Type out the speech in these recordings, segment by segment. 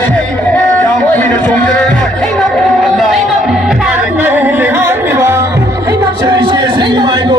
ꯌꯥꯝ ꯀꯨꯏꯅ ꯆꯣꯡꯖꯔꯔꯣꯏ ꯁꯦ ꯏꯃꯥꯏꯗꯣ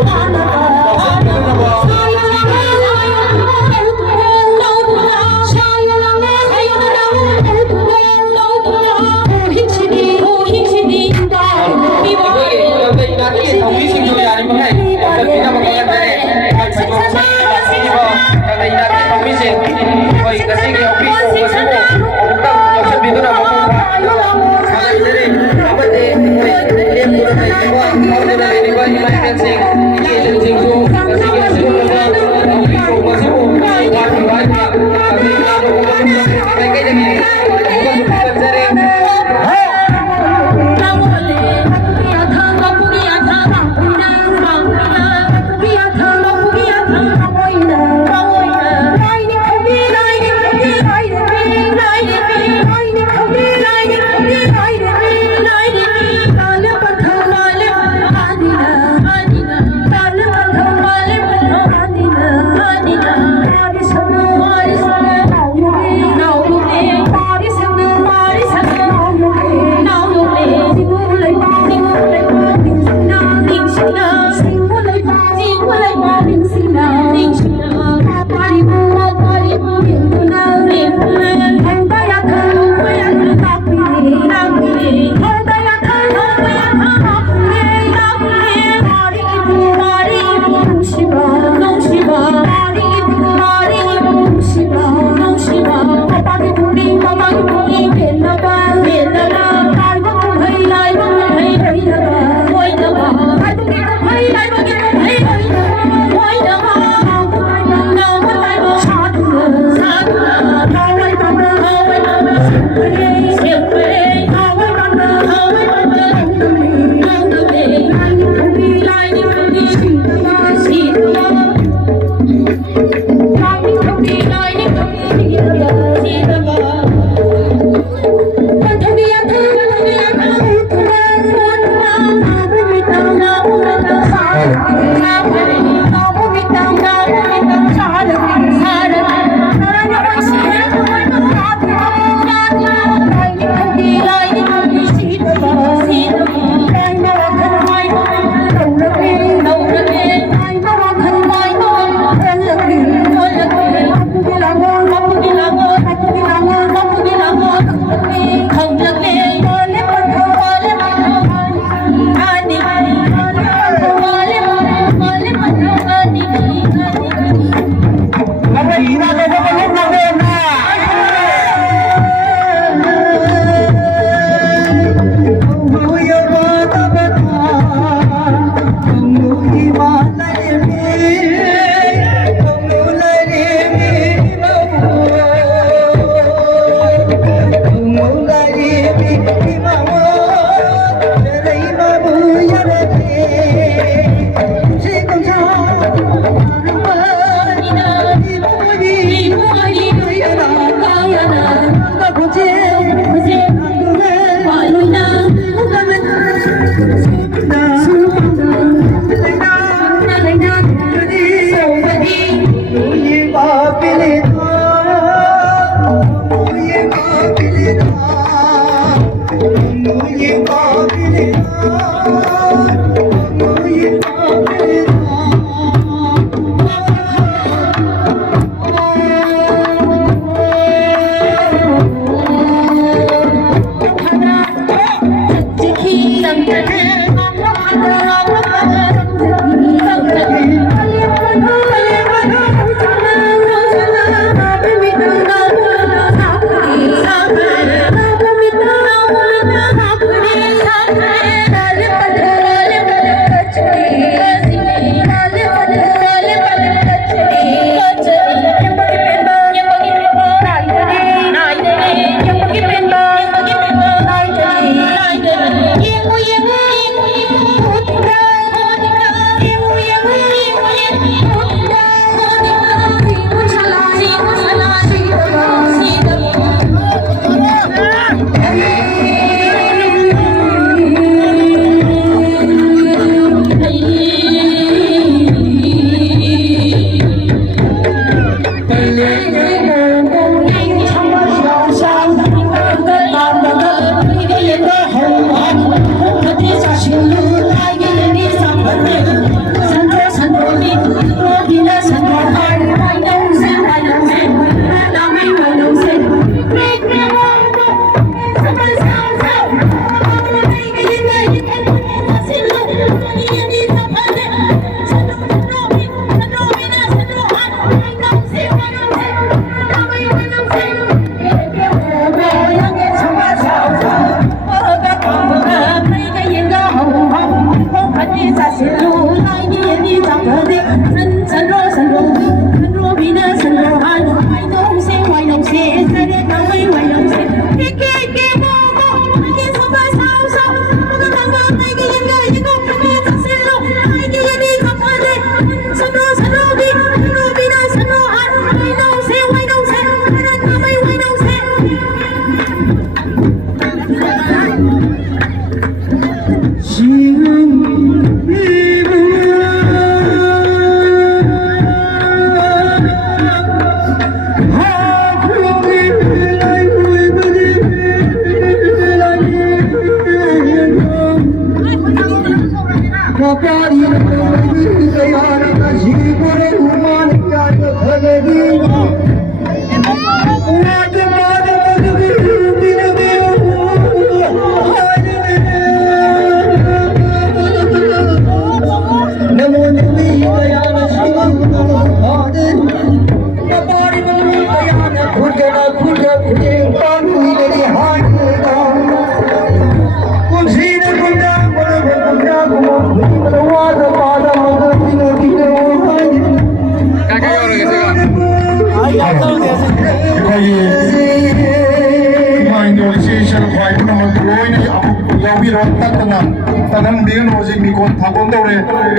ตอนนั้นดีโนจิมีคนทำคนเท่าไร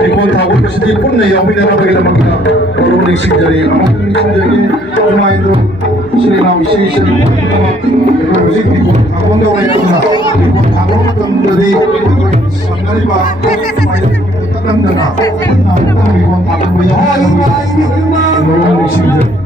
มีคนทำคนสิ่งปุ่นเนี่ยยังไม่ได้รับไปแล้วมั้งนะเราไม่สิ่งจะเรียนมั้งสิ่งจะเรียนไม่รู้สิ่งเราสิ่งสิ่งเราสิ่งมีคนทำคนเท่าไรนะมีคนทำคนทำเลยสังเกตว่าไม่ตั้งแต่นะมีคนทำคนยังเราไม่สิ่งจะ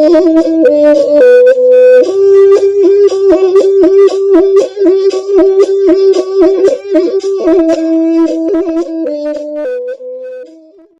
Thank you.